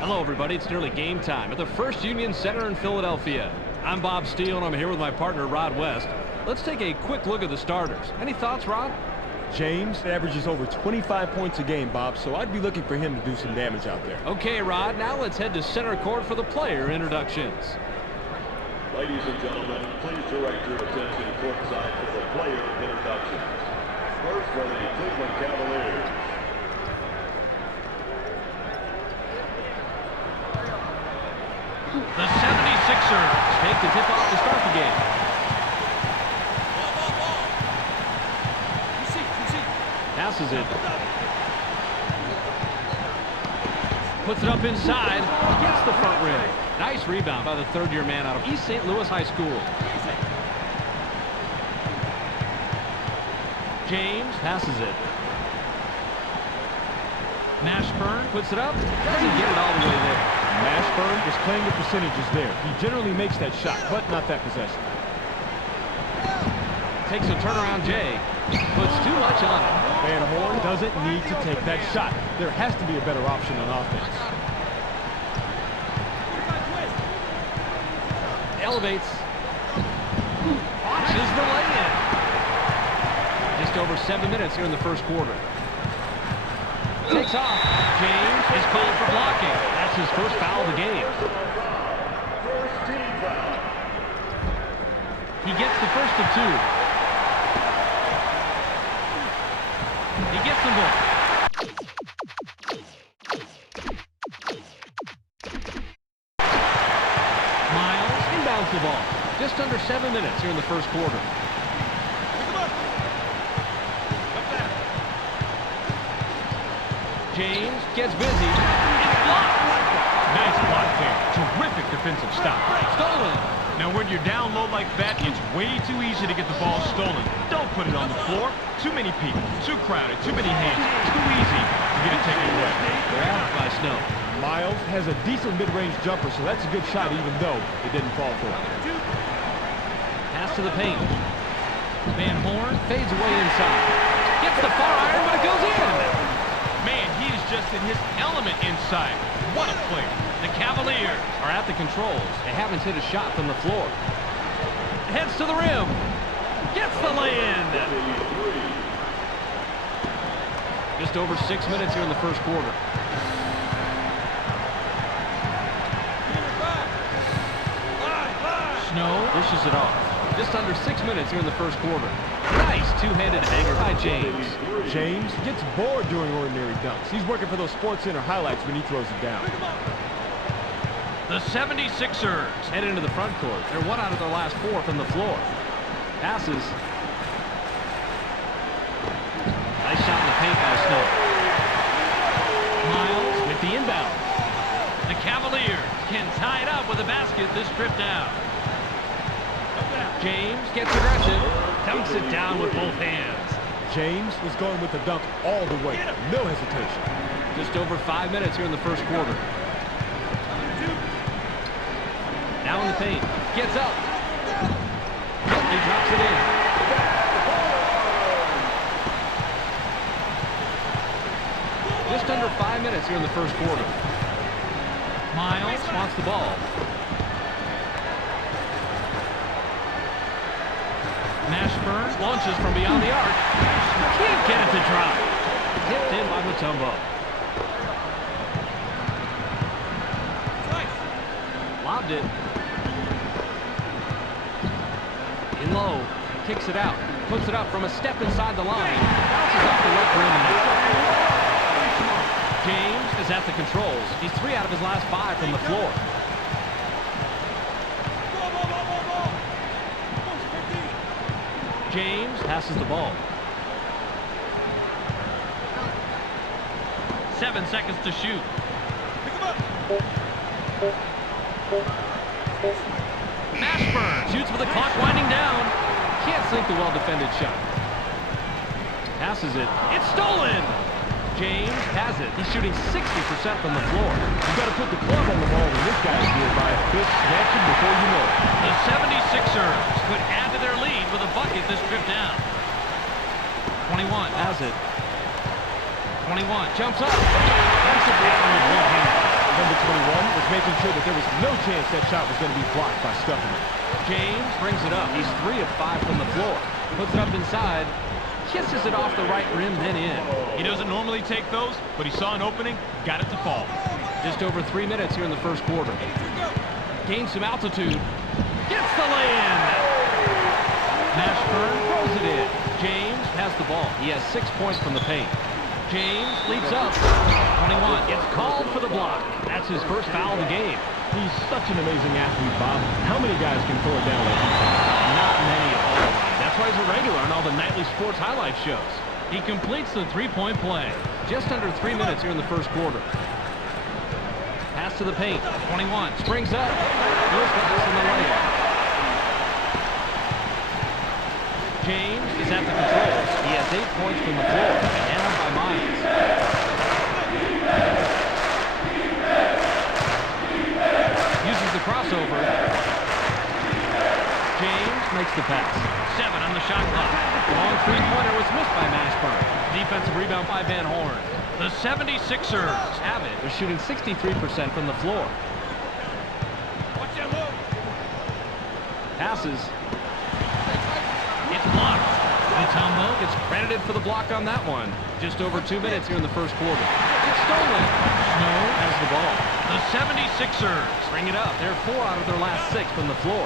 Hello, everybody. It's nearly game time at the First Union Center in Philadelphia. I'm Bob Steele, and I'm here with my partner, Rod West. Let's take a quick look at the starters. Any thoughts, Rod? James averages over 25 points a game, Bob, so I'd be looking for him to do some damage out there. Okay, Rod. Now let's head to center court for the player introductions. Ladies and gentlemen, please direct your attention courtside for the player introductions. First for the Cleveland Cavaliers. The 76ers take the tip-off to start the game. Passes it. Puts it up inside. Gets the front rim. Nice rebound by the third-year man out of East St. Louis High School. James passes it. Mashburn puts it up. Doesn't get it all the way there. Mashburn is playing the percentages there. He generally makes that shot, but not that possession. Takes a turnaround Jay. Puts too much on it. Van Horn doesn't need to take that shot. There has to be a better option on offense. Elevates. Watches the lay-in. Just over 7 minutes here in the first quarter. Takes off. James is called for blocking. That's his first foul of the game. First team foul. He gets the first of two. He gets them both. Miles inbounds the ball. Just under 7 minutes here in the first quarter. James gets busy. It's blocked. Nice block there. Terrific defensive stop. Stolen. Now, when you're down low like that, it's way too easy to get the ball stolen. Don't put it on the floor. Too many people, too crowded, too many hands. Too easy to get it taken away. Grabbed by Snow. Miles has a decent mid-range jumper, so that's a good shot even though it didn't fall for him. Pass to the paint. Van Horn fades away inside. Gets the far iron, but it goes in. Man, he is just in his element inside. What a player. The Cavaliers are at the controls. They haven't hit a shot from the floor. Heads to the rim. Gets the lay-in. Just over 6 minutes here in the first quarter. Snow dishes it off. Just under 6 minutes here in the first quarter. Nice two-handed hanger by James. James gets bored doing ordinary dunks. He's working for those Sports Center highlights when he throws it down. The 76ers head into the front court. They're one out of their last 4 from the floor. Passes. Nice shot in the paint by Snow. Miles with the inbound. The Cavaliers can tie it up with a basket this trip down. James gets aggressive. Dunks it down with both hands. James was going with the dunk all the way. No hesitation. Just over 5 minutes here in the first quarter. Now in the paint. Gets up. He drops it in. Just under 5 minutes here in the first quarter. Miles wants the ball. Mashburn launches from beyond the arc. Can't get it to drop. Tipped in by Mutombo. Lobbed it. In low. Kicks it out. Puts it up from a step inside the line. Bounces off the left rim. James is at the controls. He's 3 out of his last 5 from the floor. James passes the ball. 7 seconds to shoot. Mashburn shoots with the clock winding down. Can't sink the well-defended shot. Passes it. It's stolen. James has it. He's shooting 60% from the floor. You got to put the club on the ball when this guy's nearby. Good snatching before you know it. The 76ers could add to their lead with a bucket this trip down. 21 has it. 21 jumps up. That's it down with one hand. Number 21 making sure that there was no chance that shot was going to be blocked by stuffing it. James brings it up. He's 3 of 5 from the floor. Puts it up inside. Kisses it off the right rim, then in. He doesn't normally take those, but he saw an opening, got it to fall. Just over 3 minutes here in the first quarter. Gains some altitude. Gets the lay-in. Mashburn throws it in. James has the ball. He has 6 points from the paint. James leaps up. 21 gets called for the block. That's his first foul of the game. He's such an amazing athlete, Bob. How many guys can throw it down like he can? Not many at all. That's why he's a regular on all the nightly sports highlight shows. He completes the three-point play. Just under 3 minutes here in the first quarter. Pass to the paint. 21 springs up. Goes pass in the layup. James is at the controls. He has 8 points from the floor. Down by Myers. Uses the crossover. James makes the pass. 7 on the shot clock. Long three-pointer was missed by Mashburn. Defensive rebound by Van Horn. The 76ers have it. They're shooting 63% from the floor. Passes. It's blocked. Mutombo gets credited for the block on that one. Just over 2 minutes here in the first quarter. It's stolen. Snow has the ball. The 76ers bring it up. They're 4 out of their last 6 from the floor.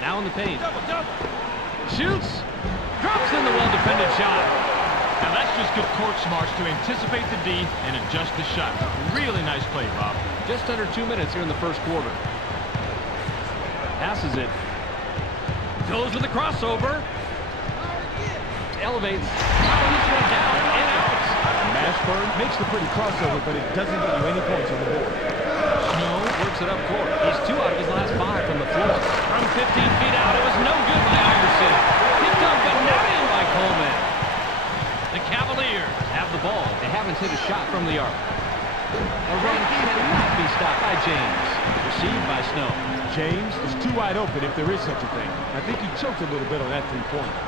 Now in the paint. Shoots. Drops in the well-defended shot. Now that's just good court smarts to anticipate the D and adjust the shot. Really nice play, Bob. Just under 2 minutes here in the first quarter. Passes it. Goes with the crossover. Elevates. He's went down and out. Mashburn makes the pretty crossover, but it doesn't get you any points on the board. Snow works it up court. He's 2 out of his last 5 from the floor. From 15 feet out, it was no good by Iverson. Picked up but nailed by Coleman. The Cavaliers have the ball. They haven't hit a shot from the arc. A run cannot be stopped by James. Received by Snow. James is too wide open if there is such a thing. I think he choked a little bit on that three-pointer.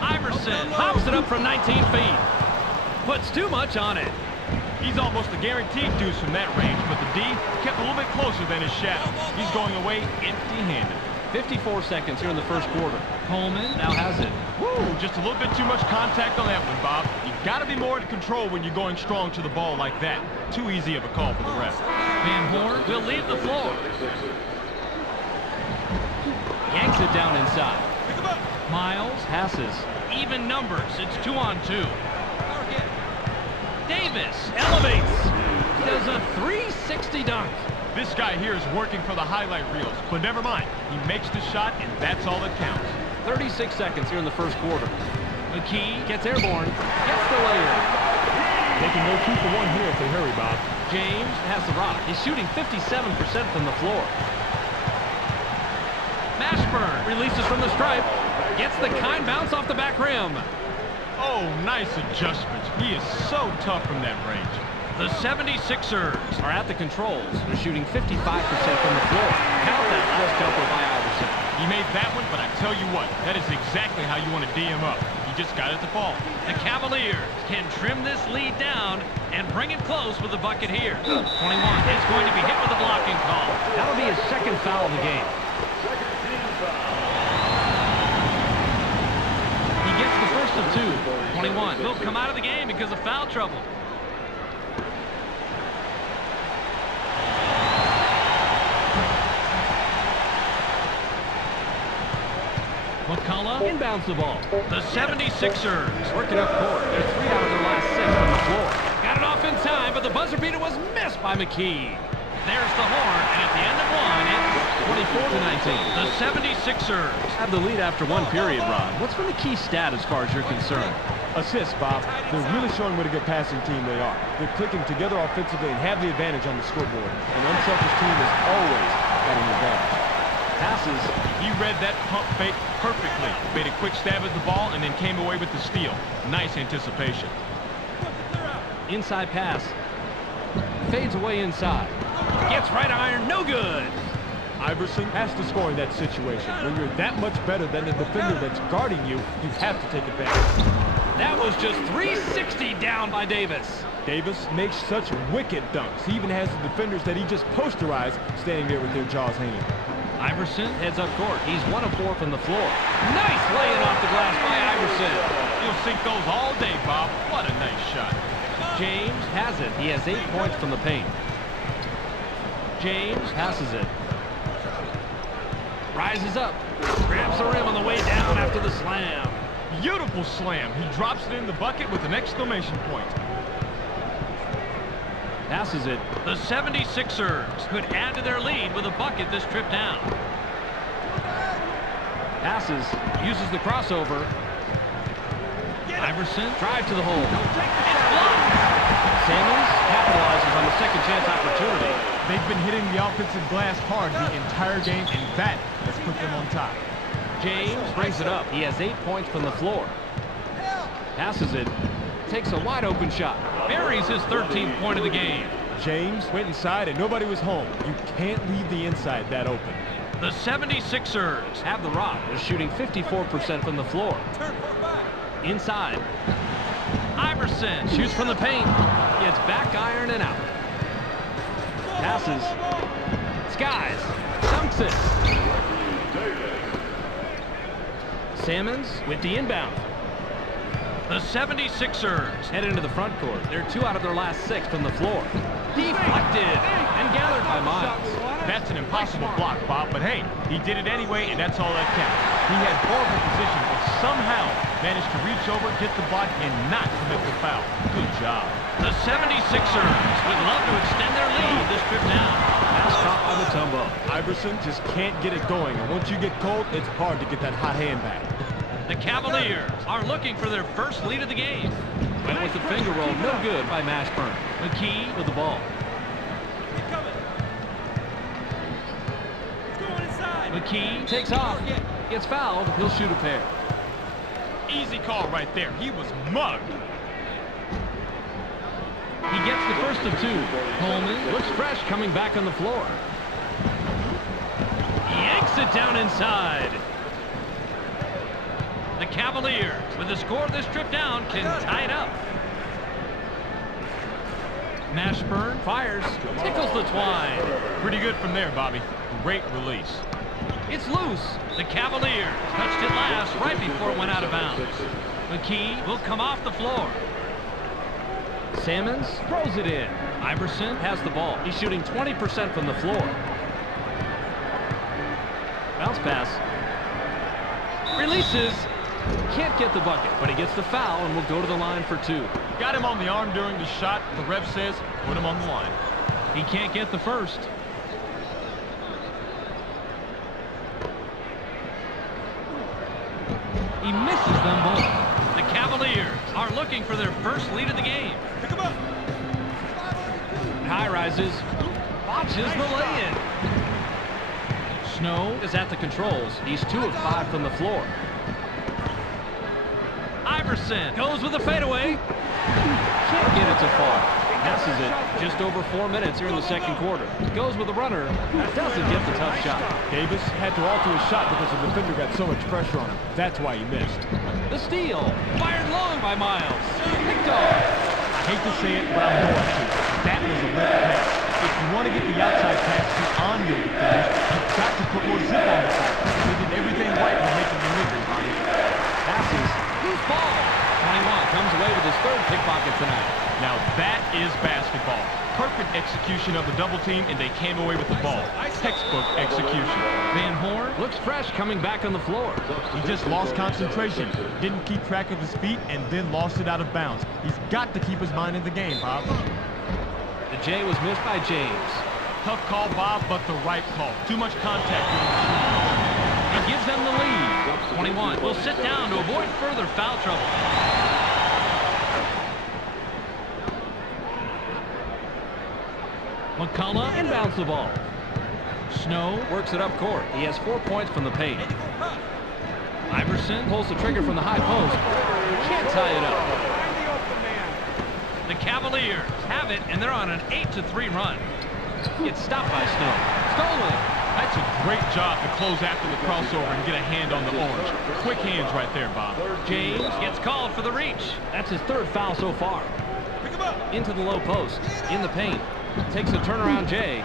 Iverson pops it up from 19 feet. Puts too much on it. He's almost a guaranteed deuce from that range, but the D kept a little bit closer than his shadow. He's going away empty-handed. 54 seconds here in the first quarter. Coleman now has it. Woo! Just a little bit too much contact on that one, Bob. You've got to be more in control when you're going strong to the ball like that. Too easy of a call for the ref. Van Horn will leave the floor. Yanks it down inside. Miles passes. Even numbers. It's 2-on-2. Davis elevates. Does a 360 dunk. This guy here is working for the highlight reels, but never mind. He makes the shot, and that's all that counts. 36 seconds here in the first quarter. McKee gets airborne. Gets the layup. They can go 2 for 1 here if they hurry, Bob. James has the rock. He's shooting 57% from the floor. Mashburn releases from the stripe. Gets the kind bounce off the back rim. Oh, nice adjustment. He is so tough from that range. The 76ers are at the controls. They're shooting 55% from the floor. Count that last jumper by Iverson. He made that one, but I tell you what, that is exactly how you want to D him up. He just got it to fall. The Cavaliers can trim this lead down and bring it close with a bucket here. 21 is going to be hit with a blocking call. That'll be his second foul of the game. He gets the first of 2. 21 will come out of the game because of foul trouble. McCullough inbounds the ball. The 76ers working up court. They're 3 out of their last 6 on the floor. Got it off in time, but the buzzer beater was missed by McKee. There's the horn, and at the end of one, it's 24-19. The 76ers have the lead after 1 period, Ron. What's been the key stat as far as you're concerned? Assists, Bob. They're really showing what a good passing team they are. They're clicking together offensively and have the advantage on the scoreboard. An unselfish team is always got an advantage. Passes. He read that pump fake perfectly. Made a quick stab at the ball and then came away with the steal. Nice anticipation. Inside pass. Fades away inside. Gets right iron. No good. Iverson has to score in that situation. When you're that much better than the defender that's guarding you, you have to take advantage. That was just 360 down by Davis. Davis makes such wicked dunks. He even has the defenders that he just posterized standing there with their jaws hanging. Iverson heads up court. He's 1 of 4 from the floor. Nice laying off the glass by Iverson. You'll sink those all day, Bob. What a nice shot. James has it. He has 8 points from the paint. James passes it. Rises up. Grabs the rim on the way down after the slam. Beautiful slam. He drops it in the bucket with an exclamation point. Passes it. The 76ers could add to their lead with a bucket this trip down. Passes. Uses the crossover. Iverson. Drive to the hole. It's blocked. Sammons capitalizes on the second chance opportunity. They've been hitting the offensive glass hard the entire game, and that has put them on top. James brings it up. He has 8 points from the floor. Passes it. Takes a wide open shot. Buries his 13th point of the game. James went inside and nobody was home. You can't leave the inside that open. The 76ers have the rock. They're shooting 54% from the floor. Inside. Iverson shoots from the paint. Gets back iron and out. Passes. Skies. Dunks it. Sammons with the inbound. The 76ers head into the front court. They're 2 out of their last 6 from the floor. Deflected and gathered by Miles. That's an impossible block, Bob, but hey, he did it anyway, and that's all that counts. He had horrible position, but somehow managed to reach over, get the block, and not commit the foul. Good job. The 76ers would love to extend their lead this trip down. Pass caught by Mutombo. Iverson just can't get it going, and once you get cold, it's hard to get that hot hand back. The Cavaliers are looking for their first lead of the game. Went with the finger roll, no good by Mashburn. McKee with the ball. McKee takes off, gets fouled, he'll shoot a pair. Easy call right there. He was mugged. He gets the first of 2. Coleman looks fresh coming back on the floor. Yanks it down inside. The Cavaliers, with the score of this trip down, can tie it up. Mashburn fires, tickles the twine. Pretty good from there, Bobby. Great release. It's loose. The Cavaliers touched it last right before it went out of bounds. McKee will come off the floor. Sammons throws it in. Iverson has the ball. He's shooting 20% from the floor. Bounce pass. Releases. Can't get the bucket, but he gets the foul and will go to the line for 2. Got him on the arm during the shot. The ref says, put him on the line. He can't get the first. He misses them both. The Cavaliers are looking for their first lead of the game. Pick him up. High rises. Botches the lay-in. Snow is at the controls. He's 2 of 5 from the floor. Iverson goes with a fadeaway. Can't get it to fall. Passes it just over 4 minutes here in the second quarter. Goes with a runner. Doesn't get the tough shot. Davis had to alter his shot because the defender got so much pressure on him. That's why he missed. The steal. Fired long by Miles. Picked off. I hate to say it, but I'm going to. That was a red pass. If you want to get the outside pass on your defenders, you've got to put more zip on the pass. They did everything right when making the delivery, Bobby. Passes. Loose ball. 21 comes away with his 3rd pickpocket tonight. Now that is basketball. Perfect execution of the double team, and they came away with the ball. Textbook execution. Van Horn looks fresh coming back on the floor. He just lost concentration. Didn't keep track of his feet, and then lost it out of bounds. He's got to keep his mind in the game, Bob. The J was missed by James. Tough call, Bob, but the right call. Too much contact. He gives them the lead. 21 will sit down to avoid further foul trouble. McCullough inbounds the ball. Snow works it up court. He has 4 points from the paint. Iverson pulls the trigger from the high post. Can't tie it up. The Cavaliers have it, and they're on an 8-3 run. It's stopped by Snow. Stolen. That's a great job to close after the crossover and get a hand on the orange. Quick hands right there, Bob. James gets called for the reach. That's his third foul so far. Into the low post, in the paint. Takes a turnaround Jay.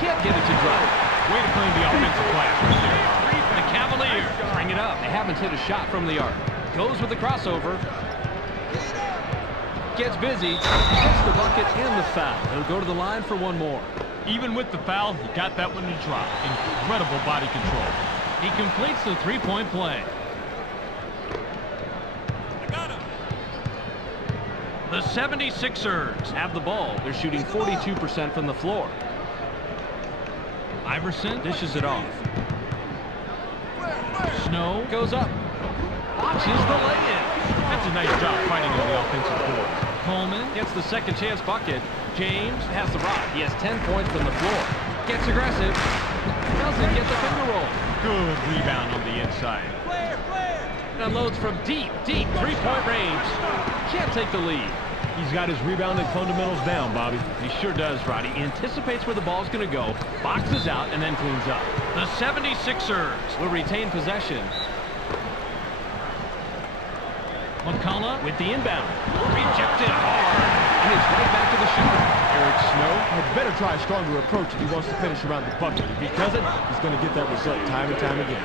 Can't get it to drop. Way to claim the offensive glass right there, Bob. The Cavaliers bring it up. They haven't hit a shot from the arc. Goes with the crossover. Gets busy. Gets the bucket and the foul. He'll go to the line for one more. Even with the foul, he got that one to drop. Incredible body control. He completes the three-point play. The 76ers have the ball. They're shooting 42% from the floor. Iverson dishes it off. Snow goes up. Watches the lay-in. That's a nice job fighting on the offensive board. Coleman gets the second chance bucket. James has the rock. He has 10 points from the floor. Gets aggressive. Doesn't get the finger roll. Good rebound on the inside. Unloads from deep three-point range. Can't take the lead. He's got his rebounding fundamentals down, Bobby. He sure does, Roddy. He anticipates where the ball's going to go, boxes out, and then cleans up. The 76ers will retain possession. McCullough with the inbound. Rejected hard. And it's right back to the shooter. Eric Snow had better try a stronger approach if he wants to finish around the bucket. If he doesn't, he's going to get that result time and time again.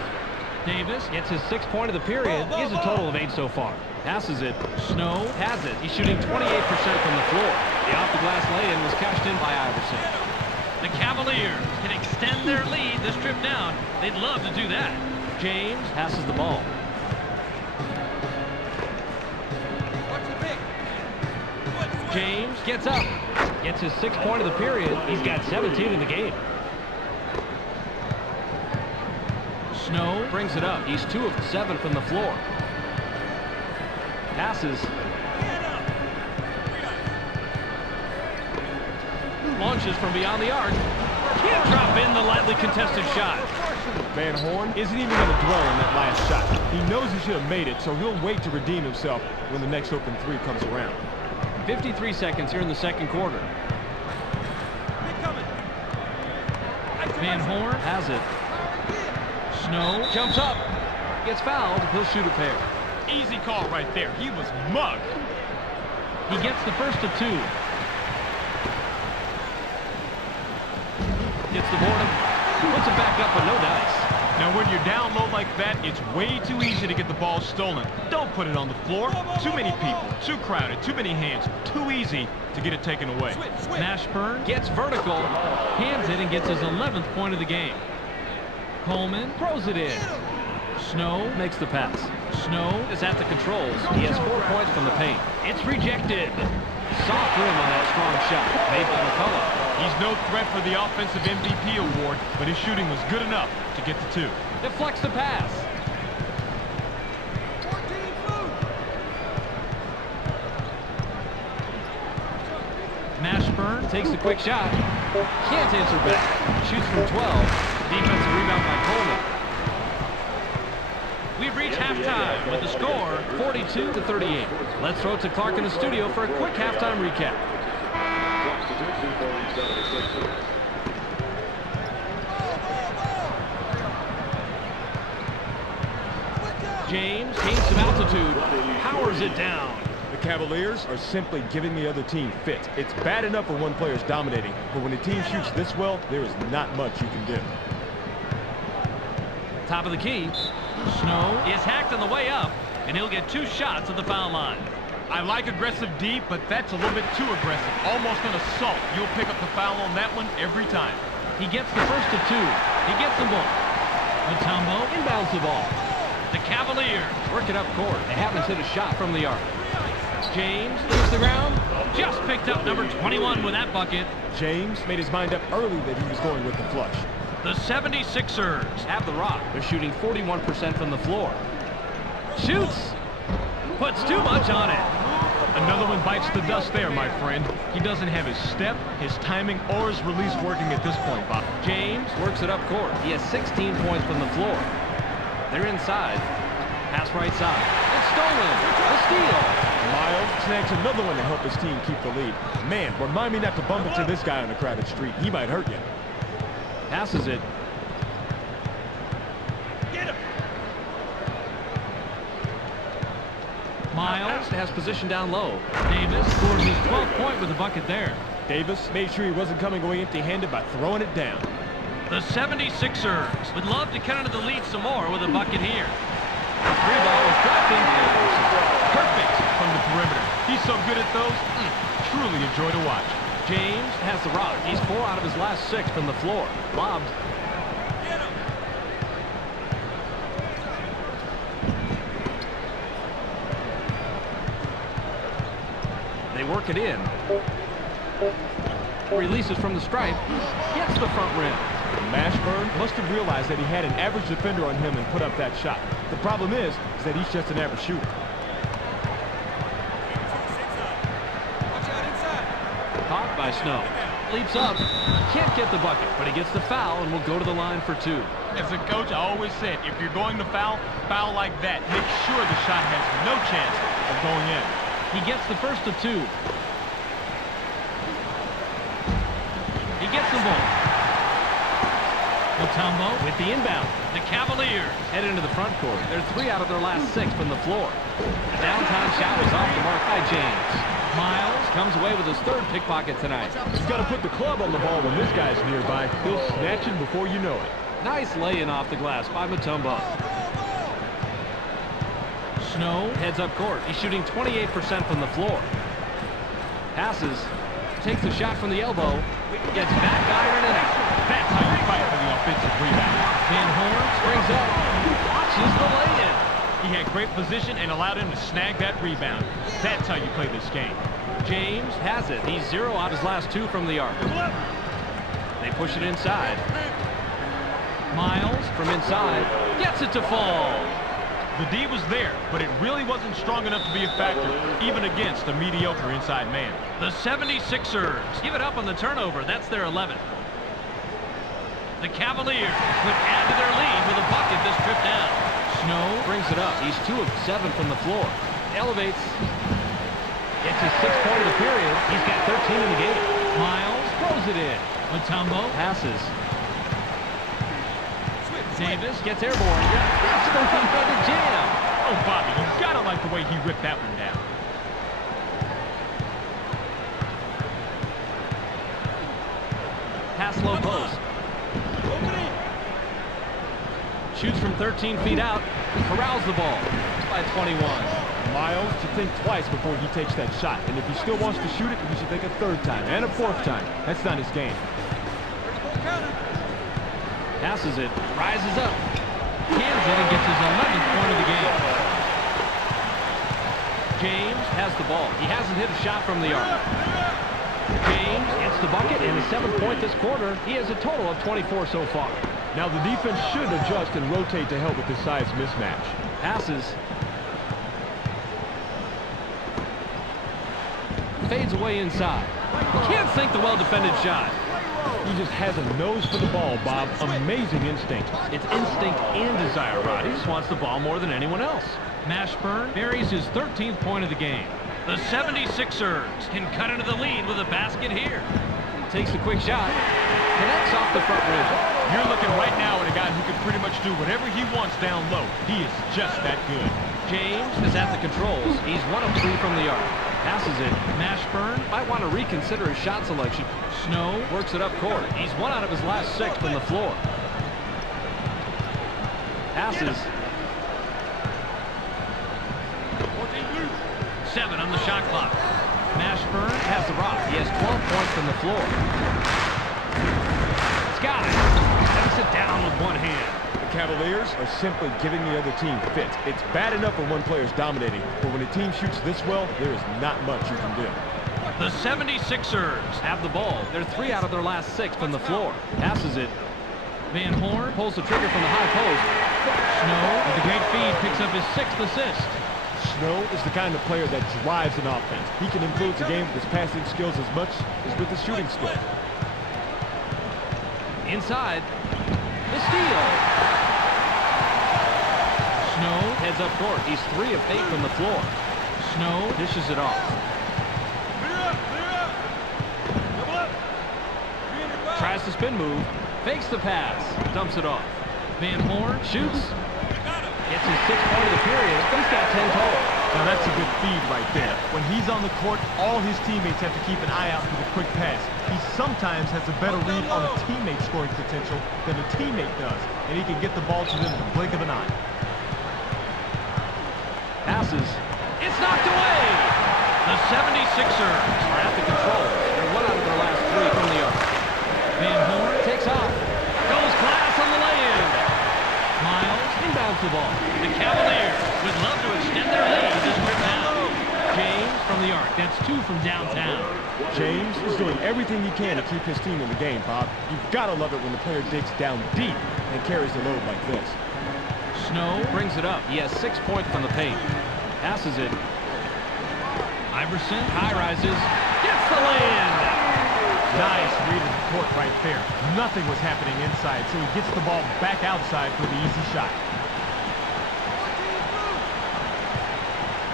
Davis gets his 6th point of the period. He has a total of 8 so far. Passes it. Snow has it. He's shooting 28% from the floor. The off-the-glass lay-in was cashed in by Iverson. The Cavaliers can extend their lead this trip down. They'd love to do that. James passes the ball. James gets up. Gets his 6th point of the period. He's got 17 in the game. Snow brings it up. He's 2 of 7 from the floor. Passes. Launches from beyond the arc. Can't drop in the lightly contested shot. Van Horn isn't even going to dwell on that last shot. He knows he should have made it, so he'll wait to redeem himself when the next open three comes around. 53 seconds here in the second quarter. Van Horn has it. Snow jumps up. Gets fouled. He'll shoot a pair. Easy call right there. He was mugged. He gets the first of 2. Gets the board. Puts it back up, but no dice. Now, when you're down low like that, it's way too easy to get the ball stolen. Don't put it on the floor. Too many people, too crowded, too many hands. Too easy to get it taken away. Mashburn gets vertical, hands it, and gets his 11th point of the game. Coleman throws it in. Snow makes the pass. Snow is at the controls. He has 4 points from the paint. It's rejected. Soft rim on that strong shot made by McCullough. He's no threat for the offensive MVP award, but his shooting was good enough to get the 2. Deflects the pass. Mashburn takes a quick shot. Can't answer back. Shoots from 12. Defensive rebound by Coleman. We've reached halftime with the score 42-38. Let's throw it to Clark in the studio for a quick halftime recap. Substitution for the 76ers. James gains some altitude, powers it down. The Cavaliers are simply giving the other team fits. It's bad enough when one player's dominating, but when a team shoots this well, there is not much you can do. Top of the key. Snow is hacked on the way up, and he'll get 2 shots at the foul line. I like aggressive D, but that's a little bit too aggressive. Almost an assault. You'll pick up the foul on that one every time. He gets the first of 2. He gets them both. Mutombo inbounds the ball. The Cavaliers work it up court. They haven't hit a shot from the arc. James leaves the ground. Just picked up number 21 with that bucket. James made his mind up early that he was going with the flush. The 76ers have the rock. They're shooting 41% from the floor. Shoots. Puts too much on it. Another one bites the dust there, my friend. He doesn't have his step, his timing, or his release working at this point, Bob. James works it up court. He has 16 points from the floor. They're inside. Pass right side. It's stolen. The steal. Miles snags another one to help his team keep the lead. Man, remind me not to bump into this guy on a crowded street. He might hurt you. Passes it. Miles has position down low. Davis scores his 12th point with a bucket there. Davis made sure he wasn't coming away empty-handed by throwing it down. The 76ers would love to cut into the lead some more with a bucket here. The three ball was dropped in. Perfect from the perimeter. He's so good at those. Truly a joy to watch. James has the rock. He's 4 out of his last 6 from the floor. Lobbed. They work it in. Releases from the stripe. Gets the front rim. Mashburn must have realized that he had an average defender on him and put up that shot. The problem is that he's just an average shooter. Caught by Snow. Leaps up. Can't get the bucket, but he gets the foul and will go to the line for 2. As a coach, I always said, if you're going to foul like that. Make sure the shot has no chance of going in. He gets the first of 2. He gets them both. Mutombo with the inbound. The Cavaliers head into the front court. They're 3 out of their last 6 from the floor. The downtown shot was off the mark by James. Miles comes away with his 3rd pickpocket tonight. He's got to put the club on the ball when this guy's nearby. He'll snatch it before you know it. Nice lay-in off the glass by Mutombo. Snow heads up court. He's shooting 28% from the floor. Passes. Takes the shot from the elbow. Gets back iron and out. That's how you fight for the offensive rebound. Van Horn springs up. Watches the lay-in. He had great position and allowed him to snag that rebound. That's how you play this game. James has it. He's 0 out his last 2 from the arc. They push it inside. Miles from inside gets it to fall. The D was there, but it really wasn't strong enough to be a factor, even against a mediocre inside man. The 76ers give it up on the turnover. That's their 11th. The Cavaliers could add to their lead with a bucket this trip down. Snow brings it up. He's 2 of 7 from the floor. Elevates. It's his 6th point of the period. He's got 13 in the game. Miles throws it in. Mutombo passes. Davis gets airborne. That's the another jam. Oh, Bobby, you gotta like the way he ripped that one down. Pass low post. Shoots from 13 feet out. Corrals the ball by 21. Miles should think twice before he takes that shot. And if he still wants to shoot it, he should think a 3rd time and a 4th time. That's not his game. Passes it. Rises up. Cans it and gets his 11th point of the game. James has the ball. He hasn't hit a shot from the arc. James gets the bucket and his 7th point this quarter. He has a total of 24 so far. Now the defense should adjust and rotate to help with this size mismatch. Passes. Fades away inside. Can't sink the well-defended shot. He just has a nose for the ball, Bob. Amazing instinct. It's instinct and desire, Rod. He just wants the ball more than anyone else. Mashburn buries his 13th point of the game. The 76ers can cut into the lead with a basket here. Takes the quick shot. Connects off the front rim. You're looking right now at a guy who can pretty much do whatever he wants down low. He is just that good. James is at the controls. He's 1 of 3 from the arc. Passes it. Mashburn might want to reconsider his shot selection. Snow works it up court. He's 1 out of his last 6 from the floor. Passes. 7 on the shot clock. Mashburn has the rock. He has 12 points from the floor. Scott takes it down with 1 hand. The Cavaliers are simply giving the other team fits. It's bad enough when one player's dominating, but when a team shoots this well, there is not much you can do. The 76ers have the ball. They're 3 out of their last 6 from the floor. Passes it. Van Horn pulls the trigger from the high post. Snow, with a great feed, picks up his 6th assist. Snow is the kind of player that drives an offense. He can influence the game with his passing skills as much as with his shooting skills. Inside. The steal. Snow heads up court. He's 3 of 8 from the floor. Snow dishes it off. Tries to spin move. Fakes the pass. Dumps it off. Van Horn shoots. Gets his 6th point of the period. He's got 10 total. Now that's a good feed right there. When he's on the court, all his teammates have to keep an eye out for the quick pass. He sometimes has a better read on a teammate's scoring potential than a teammate does, and he can get the ball to them in the blink of an eye. Passes. It's knocked away. The 76ers are at the controls. They're 1 out of their last 3 from the arc. Van Horn takes off. Goes glass on the lay-in. Miles inbounds the ball. The Cavaliers would love to extend their lead this trip now. James from the arc. That's 2 from downtown. James is doing everything he can to keep his team in the game, Bob. You've got to love it when the player digs down deep and carries the load like this. Snow brings it up. He has 6 points from the paint. Passes it. Iverson high rises. Gets the lay-in. Nice read of the court right there. Nothing was happening inside, so he gets the ball back outside for the easy shot.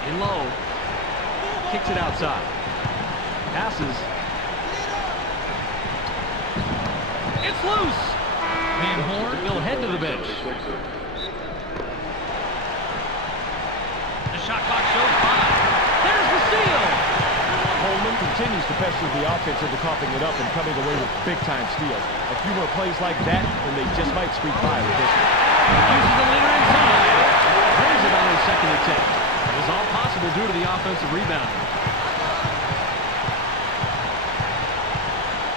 In low. Kicks it outside. Passes. It's loose. Van Horn will head to the bench. The shot clock shows 5. There's the steal. Coleman continues to pester the offense into coughing it up and coming away with big-time steals. A few more plays like that, and they just might squeak by with this one. Uses the leader inside. Brings it on his second attempt. It was all possible due to the offensive rebound.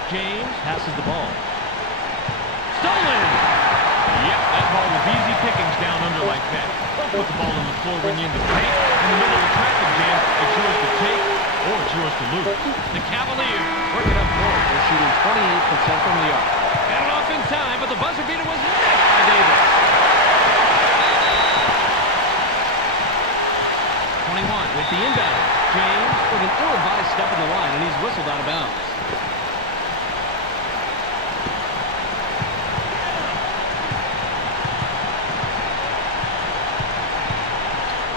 James passes the ball. Stolen! Yep, that ball was easy pickings down under like that. Don't put the ball on the floor when you're in the paint. In the middle of the traffic jam, it's yours to take or it's yours to lose. The Cavaliers work it up court. They're shooting 28% from the arc. Got it off in time, but the buzzer beater was missed by Davis. 21 with the inbound. James with an ill-advised step in the line, and he's whistled out of bounds.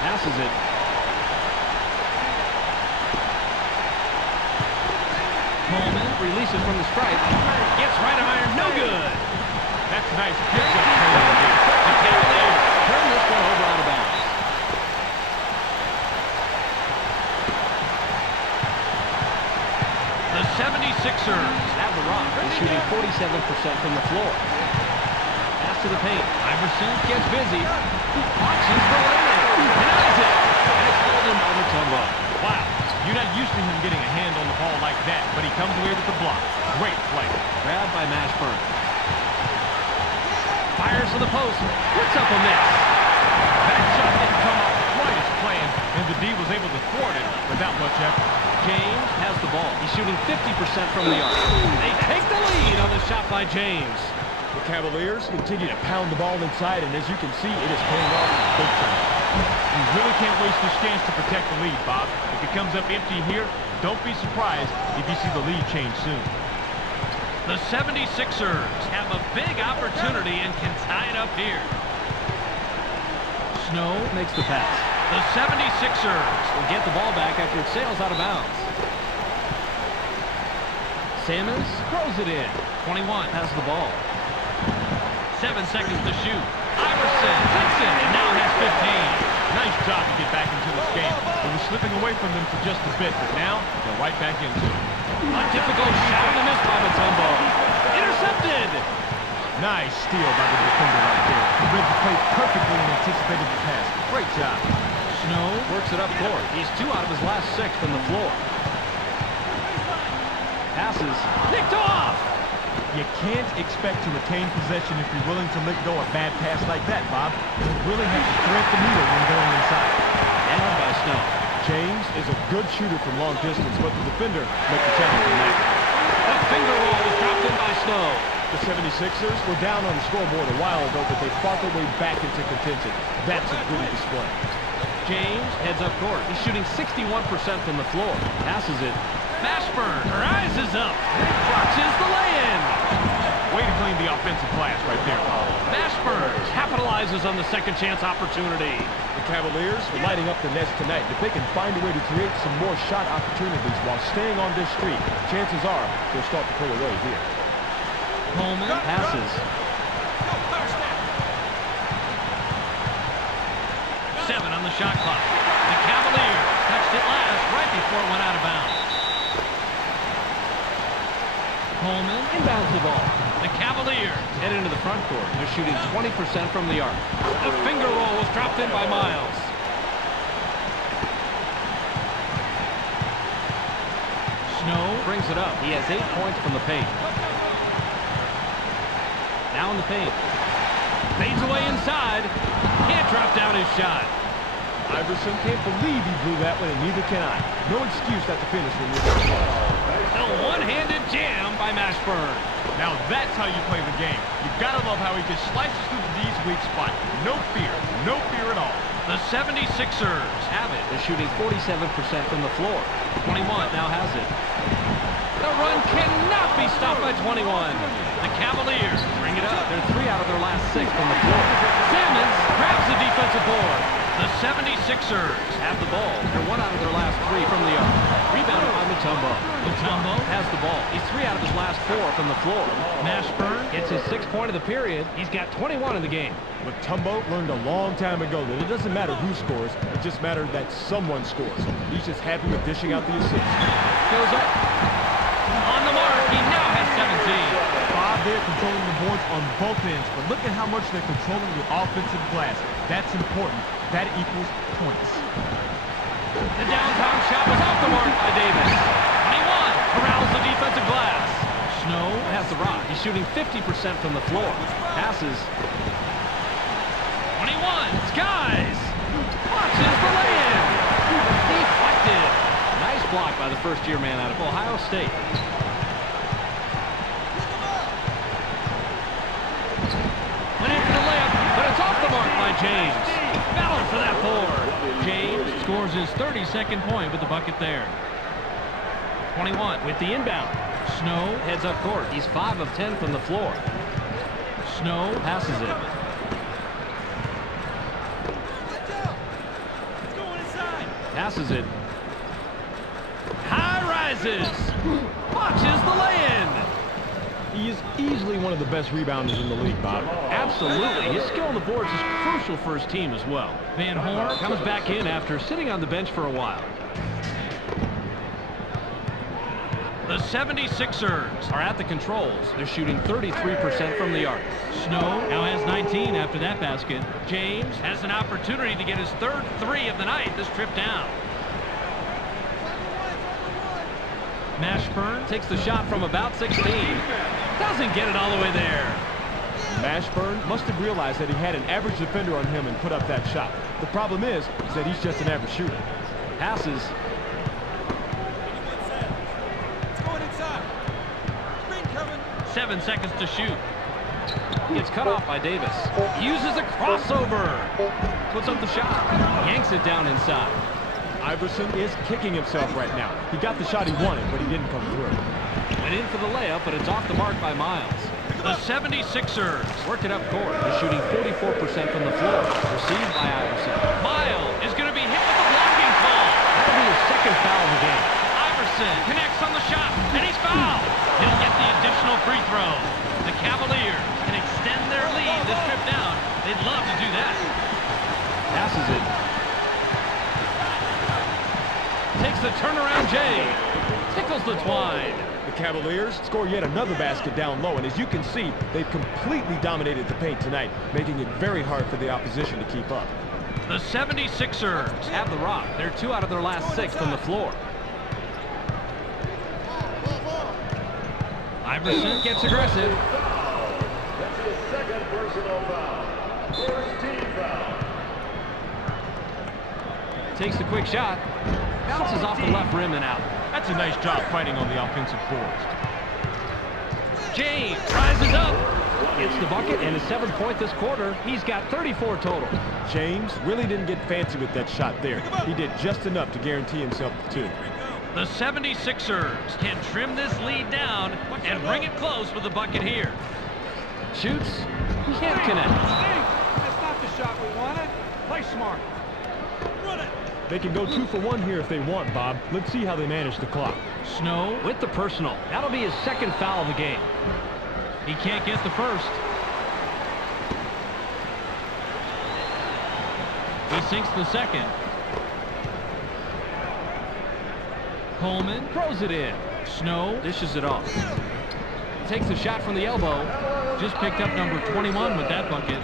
Passes it. Coleman releases from the stripe. Gets right of iron. No good. That's nice pitch-up play right there. The Cavaliers turn this one over out of bounds. The 76ers have the rock. They're shooting 47% from the floor. Pass to the paint. Iverson gets busy. Launches the lane. Denies it. And it's held in by Mutombo. Wow, you're not used to him getting a hand on the ball like that, but he comes away with the block. Great play. Grabbed by Mashburn. Fires to the post. Puts up a miss. That shot didn't come off quite as planned, and the D was able to thwart it without much effort. James has the ball. He's shooting 50% from the arc. They take the lead on the shot by James. The Cavaliers continue to pound the ball inside, and as you can see, it is paying off big time. You really can't waste this chance to protect the lead, Bob. If it comes up empty here, don't be surprised if you see the lead change soon. The 76ers have a big opportunity and can tie it up here. Snow makes the pass. The 76ers will get the ball back after it sails out of bounds. Sammons throws it in. 21 has the ball. 7 seconds to shoot. Iverson takes it and now has 15. Nice job to get back into this game. It was slipping away from them for just a bit, but now they're right back into it. A difficult shot and a miss by Mutombo. Intercepted. Nice steal by the defender right there. He read the play perfectly and anticipated the pass. Great job. Snow works it up court. He's 2 out of his last 6 from the floor. Passes. Nicked off. You can't expect to retain possession if you're willing to let go a bad pass like that, Bob. You really have to thread the needle when going inside. And by Snow. James is a good shooter from long distance, but the defender makes the challenge that. A finger roll was dropped in by Snow. The 76ers were down on the scoreboard a while ago, but they fought their way back into contention. That's a good display. James heads up court. He's shooting 61% from the floor. Passes it. Mashburn rises up. Watches the lay-in. Way to clean the offensive glass right there, Paul. Mashburn capitalizes on the second chance opportunity. The Cavaliers are lighting up the nets tonight. If they can find a way to create some more shot opportunities while staying on this streak, chances are they'll start to pull away here. Coleman passes. 7 on the shot clock. The Cavaliers it last right before it went out of bounds. Coleman inbounds the ball. The Cavaliers head into the front court. They're shooting 20% from the arc. The finger roll was dropped in by Miles. Snow brings it up. He has 8 points from the paint. Now in the paint. Fades away inside. Can't drop down his shot. Iverson can't believe he blew that one, and neither can I. No excuse at the finish when you're there. The one-handed jam by Mashburn. Now that's how you play the game. You gotta love how he just slices through the D's weak spot. No fear at all. The 76ers have it. They're shooting 47% from the floor. 21 now has it. The run cannot be stopped by 21. The Cavaliers bring it up. They're 3 out of their last 6 from the floor. Simmons grabs the defensive board. The 76ers have the ball. They're 1 out of their last 3 from the arc. Rebounded by Mutombo. Mutombo has the ball. He's 3 out of his last 4 from the floor. Mashburn gets his 6th point of the period. He's got 21 in the game. Mutombo learned a long time ago that it doesn't matter who scores. It just matters that someone scores. He's just happy with dishing out the assist. Goes up. On the mark, he now has 17. Bob, they're controlling the boards on both ends, but look at how much they're controlling the offensive glass. That's important. That equals points. The downtown shot was off the mark by Davis. 21 corrals the defensive glass. Snow has the rock. He's shooting 50% from the floor. Passes. 21. Skies. Watches the lay-in. Deflected. Nice block by the first-year man out of Ohio State. Went in for the layup, but it's off the mark by James. Battle for that board. James scores his 32nd point with the bucket there. 21 with the inbound. Snow heads up court. He's 5 of 10 from the floor. Snow passes it. Passes it. High rises. Watches the lay-in. He is easily one of the best rebounders in the league, Bob. Absolutely. His skill on the boards is crucial for his team as well. Van Horn comes back in after sitting on the bench for a while. The 76ers are at the controls. They're shooting 33% from the arc. Snow now has 19 after that basket. James has an opportunity to get his 3rd 3 of the night this trip down. Mashburn takes the shot from about 16. Doesn't get it all the way there. Mashburn must have realized that he had an average defender on him and put up that shot. The problem is that he's just an average shooter. Passes. 7 seconds to shoot. Gets cut off by Davis. Uses a crossover. Puts up the shot. Yanks it down inside. Iverson is kicking himself right now. He got the shot he wanted, but he didn't come through. Went in for the layup, but it's off the mark by Miles. The 76ers work it up court. They're shooting 44% from the floor. Received by Iverson. Miles is going to be hit with the blocking call. That'll be his 2nd foul of the game. Iverson connects on the shot, and he's fouled. He'll get the additional free throw. The Cavaliers can extend their lead this trip down. They'd love to do that. Passes it. Takes the turnaround J. Tickles the twine. The Cavaliers score yet another basket down low, and as you can see, they've completely dominated the paint tonight, making it very hard for the opposition to keep up. The 76ers have the rock. They're 2 out of their last 6 from the floor. Iverson gets aggressive. That's his 2nd personal foul. 1st team foul. Takes the quick shot. Bounces off the left rim and out. That's a nice job fighting on the offensive boards. James rises up. Gets the bucket and his 7th point this quarter. He's got 34 total. James really didn't get fancy with that shot there. He did just enough to guarantee himself the 2. The 76ers can trim this lead down and bring it close with the bucket here. Shoots. Can't connect. That's not the shot we wanted. Play smart. Run it. They can go 2 for 1 here if they want, Bob. Let's see how they manage the clock. Snow with the personal. That'll be his 2nd foul of the game. He can't get the 1st. He sinks the 2nd. Coleman throws it in. Snow dishes it off. Takes a shot from the elbow. Just picked up number 21 with that bucket.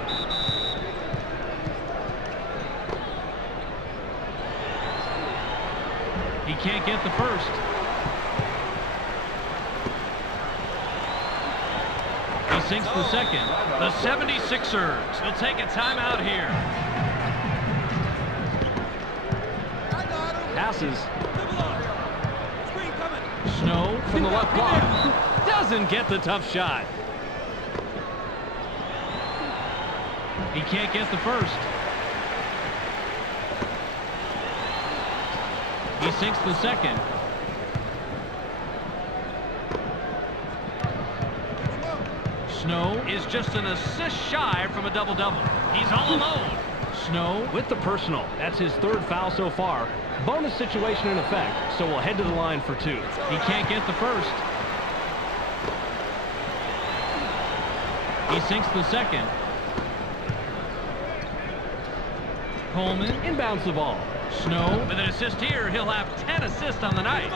He can't get the first. He sinks the second. The 76ers will take a timeout here. Passes. Screen coming. Snow from the left block. Doesn't get the tough shot. He can't get the first. He sinks the second. Snow is just an assist shy from a double-double. He's all alone. Snow with the personal. That's his third foul so far. Bonus situation in effect, so we'll head to the line for two. He can't get the first. He sinks the second. Coleman Inbounds the ball. Snow with an assist here. He'll have 10 assists on the night.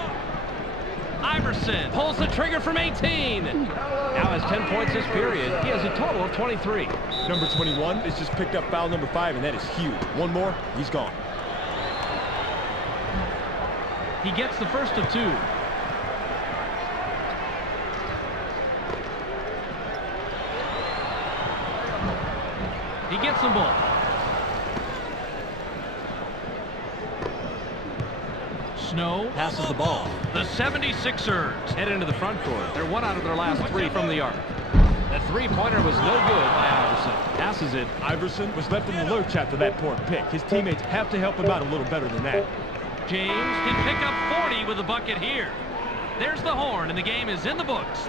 Iverson Pulls the trigger from 18. Now has 10 points this period. He has a total of 23. Number 21 has just picked up foul number 5, and that is huge. One more, he's gone. He gets the first of two. He gets them both. Snow Passes the ball. The 76ers Head into the front court. They're 1 out of their last 3 from the arc. That three-pointer was no good by Iverson. Passes it. Iverson was left in the lurch after that poor pick. His teammates have to help him out a little better than that. James can pick up 40 with a bucket here. There's the horn, and the game is in the books.